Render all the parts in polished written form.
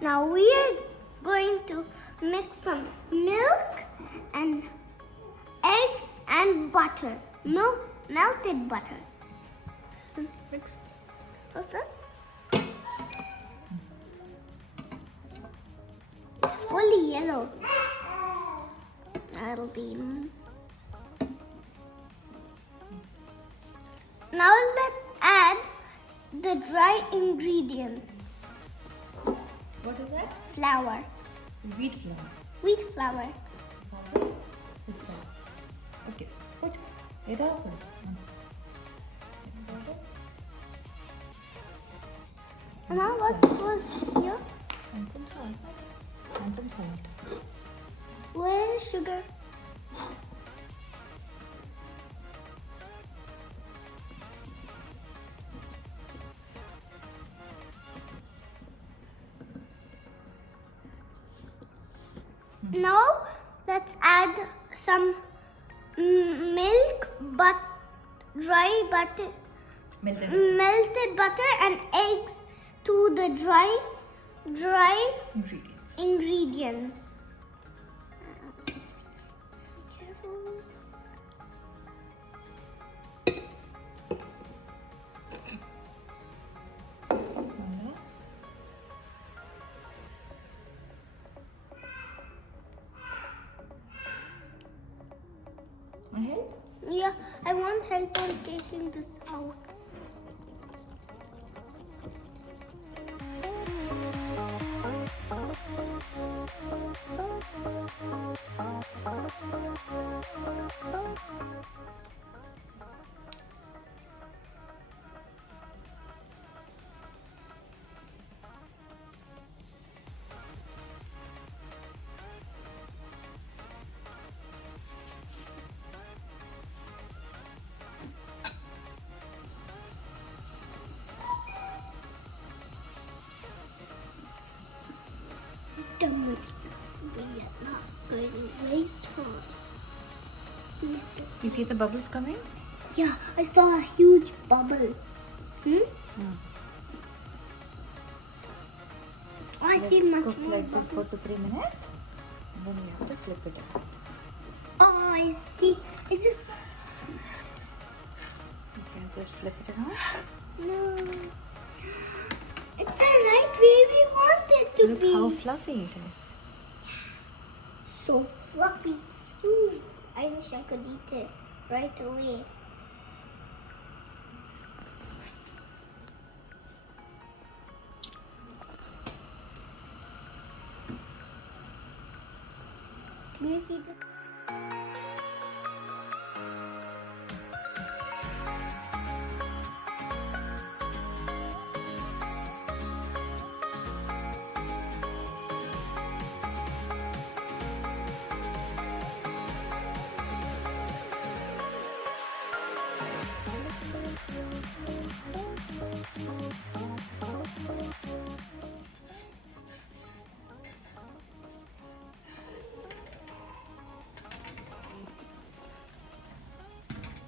Now we are going to mix some milk and egg and butter. Melted butter. Mix. What's this? It's fully yellow. That'll be. Now let's add the dry ingredients. What is that? Flour. Wheat flour. Wheat flour. It's okay. Put it up. And now what goes here? And some salt. And some salt. Where is sugar? Now let's add some milk, dry butter, melted butter and eggs to the dry ingredients. Be careful. Want help? Yeah, I want help on taking this out. Don't waste. We are not going to waste time. You see the bubbles coming? Yeah, I saw a huge bubble. Oh, I see much Cook more like this for bubbles. 2-3 minutes. And then you have to flip it up. Oh, I see. It's just You can just flip it around. no. It's the right way we want it to Look be. how fluffy it is. So fluffy. Ooh, I wish I could eat it right away. Can you see this?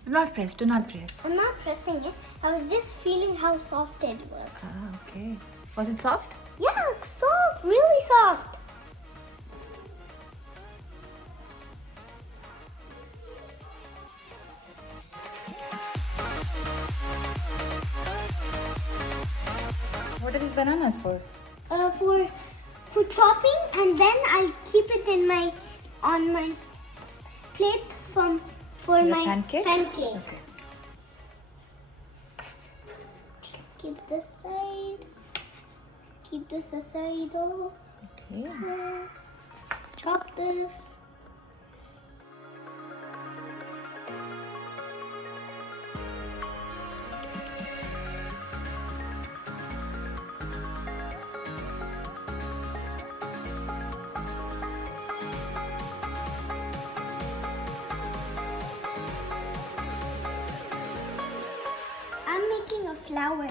Do not press, do not press. I'm not pressing it. I was just feeling how soft it was. Ah, okay. Was it soft? Yeah, soft, really soft. What are these bananas for? For chopping, and then I keep it in on my plate for Your my pancake? pancake. Okay. Keep this side. Keep this aside. Oh, Okay. chop this. I'm making a flower.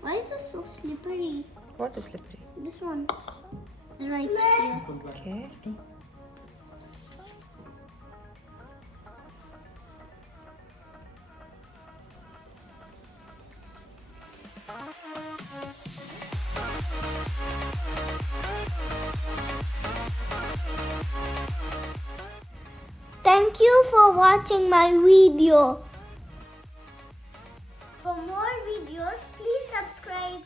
Why is this so slippery? What is slippery? This one. Right here. Okay. Thank you for watching my video. For more videos, please subscribe.